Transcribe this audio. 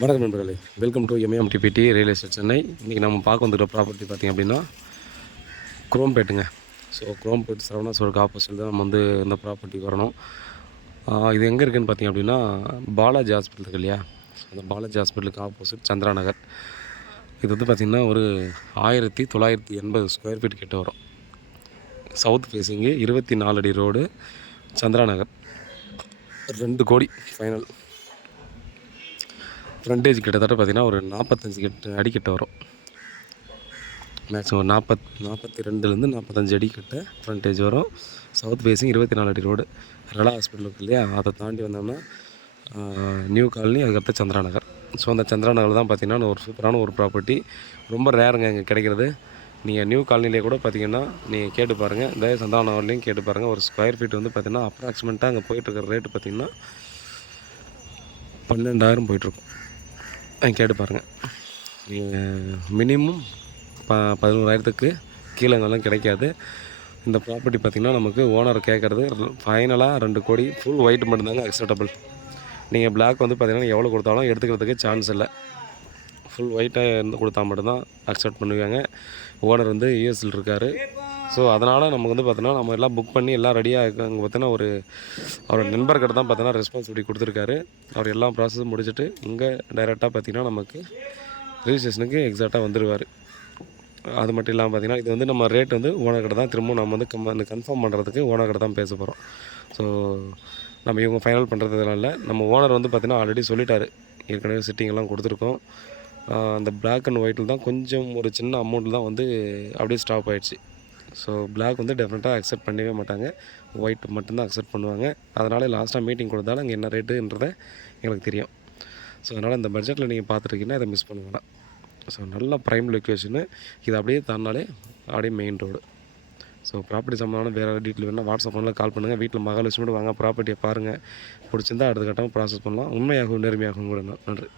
வணக்கம் நண்பர்களே, welcome to MMDPD real estate Chennai. இன்றைக்கி நம்ம பார்க்க வந்துக்கிற ப்ராப்பர்ட்டி பார்த்திங்க அப்படின்னா குரோம்பேட்டுங்க. ஸோ குரோம்பேட் சரவணா ஸ்டோருக்கு ஆப்போசிட் தான் நம்ம வந்து இந்த ப்ராப்பர்ட்டி வரணும். இது எங்கே இருக்குதுன்னு பார்த்திங்க அப்படின்னா பாலாஜி ஹாஸ்பிட்டல் இருக்கு இல்லையா, அந்த பாலாஜி ஹாஸ்பிட்டலுக்கு ஆப்போசிட் சந்திரா நகர். இது வந்து பார்த்திங்கன்னா ஒரு 1980 ஸ்கொயர் ஃபீட் கிட்ட வரும். சவுத் ஃபேஸிங்கு 24 அடி ரோடு, சந்திரா நகர். 2 கோடி ஃபைனல். ஃப்ரண்டேஜ் கிட்டத்தட்ட பார்த்திங்கன்னா ஒரு 45 அடி கிட்ட வரும். மேக்ஸிமம் 42லேருந்து 45 அடி கிட்ட ஃப்ரண்டேஜ் வரும். சவுத் ஃபேஸிங் 24 அடி ரோடு. ரெலா ஹாஸ்பிட்டல் இருக்கு இல்லையா, அதை தாண்டி வந்தோம்னா நியூ காலனி, அதுக்கடுத்து சந்திரா நகர். ஸோ அந்த சந்திரா நகரில் தான் பார்த்திங்கன்னா ஒரு சூப்பரான ஒரு ப்ராப்பர்ட்டி, ரொம்ப ரேருங்க இங்கே கிடைக்கிறது. நீங்கள் நியூ காலனிலே கூட பார்த்திங்கன்னா நீங்கள் கேட்டு பாருங்கள், இந்த சந்திரா நகர்லேயும் கேட்டு பாருங்கள். ஒரு ஸ்கொயர் ஃபீட் வந்து பார்த்திங்கன்னா அப்ராக்சிமேட்டாக அங்கே போயிட்டுருக்கிற ரேட்டு பார்த்திங்கன்னா 12,000 போயிட்டுருக்கும். கேட்டு பாருங்கள். நீங்கள் மினிமம் 11,000க்கு கீழேங்கெல்லாம் கிடைக்காது. இந்த ப்ராப்பர்ட்டி பார்த்திங்கன்னா நமக்கு ஓனர் கேட்குறது ஃபைனலாக 2 கோடி. ஃபுல் ஒயிட் மட்டும்தாங்க அக்செப்டபிள். நீங்கள் பிளாக் வந்து பார்த்திங்கன்னா எவ்வளோ கொடுத்தாலும் எடுத்துக்கிறதுக்கு சான்ஸ் இல்லை. ஃபுல் ஒயிட்டாக இருந்து கொடுத்தா மட்டும்தான் அக்செப்ட் பண்ணுவாங்க. ஓனர் வந்து யூஎஸில் இருக்கார். ஸோ அதனால் நமக்கு வந்து பார்த்தீங்கன்னா நம்ம எல்லாம் புக் பண்ணி எல்லாம் ரெடியாக இருக்குது. அங்கே பார்த்தீங்கன்னா அவரோட நண்பர்கிட்ட தான் பார்த்தீங்கன்னா ரெஸ்பான்சிபிலிட்டி கொடுத்துருக்காரு. அவர் எல்லாம் ப்ராசஸ் முடிச்சுட்டு இங்கே டைரெக்டாக பார்த்திங்கன்னா நமக்கு ரிஜிஸ்ட்ரேஷனுக்கு எக்ஸாக்டாக வந்துடுவார். அது மட்டும் இல்லாமல் பார்த்திங்கன்னா இது வந்து நம்ம ரேட் வந்து ஓனர்கிட்ட தான் திரும்ப நம்ம வந்து கன்ஃபார்ம் பண்ணுறதுக்கு ஓனர்கிட்ட தான் பேச போகிறோம். ஸோ நம்ம இவங்க ஃபைனல் பண்ணுறதுனால நம்ம ஓனர் வந்து பார்த்திங்கன்னா ஆல்ரெடி சொல்லிட்டார், ஏற்கனவே சிட்டிங்கெல்லாம் கொடுத்துருக்கோம். அந்த பிளாக் அண்ட் ஒயிட்டில் தான் கொஞ்சம் ஒரு சின்ன அமௌண்ட்டில் தான் வந்து அப்படியே ஸ்டாப் ஆகிடுச்சு. ஸோ பிளாக் வந்து டெஃபினட்டாக அக்செப்ட் பண்ணவே மாட்டாங்க, ஒயிட் மட்டும்தான் அக்செப்ட் பண்ணுவாங்க. அதனால் லாஸ்ட்டாக மீட்டிங் கொடுத்தாலும் அங்கே என்ன ரேட்டுன்றதை எங்களுக்கு தெரியும். ஸோ அதனால் இந்த பட்ஜெட்டில் நீங்கள் பார்த்துருக்கீங்கன்னா அதை மிஸ் பண்ண வேண்டாம். ஸோ நல்ல ப்ரைம் லொக்கேஷனு. இது அப்படியே தாண்டாலே அப்படியே மெயின் ரோடு. ஸோ ப்ராப்பர்ட்டி சம்மந்தமான வேறு டீட்டெயில் வேணால் வாட்ஸ்அப் ஃபோனில் கால் பண்ணுங்கள். வீட்டில் மகாலட்சுமியோட வாங்க, ப்ராப்பர்ட்டியை பாருங்கள், பிடிச்சிருந்தால் அடுத்த கட்டமாக ப்ராசஸ் பண்ணலாம். உண்மையாகவும் நேர்மையாகவும் கூட. நன்றி.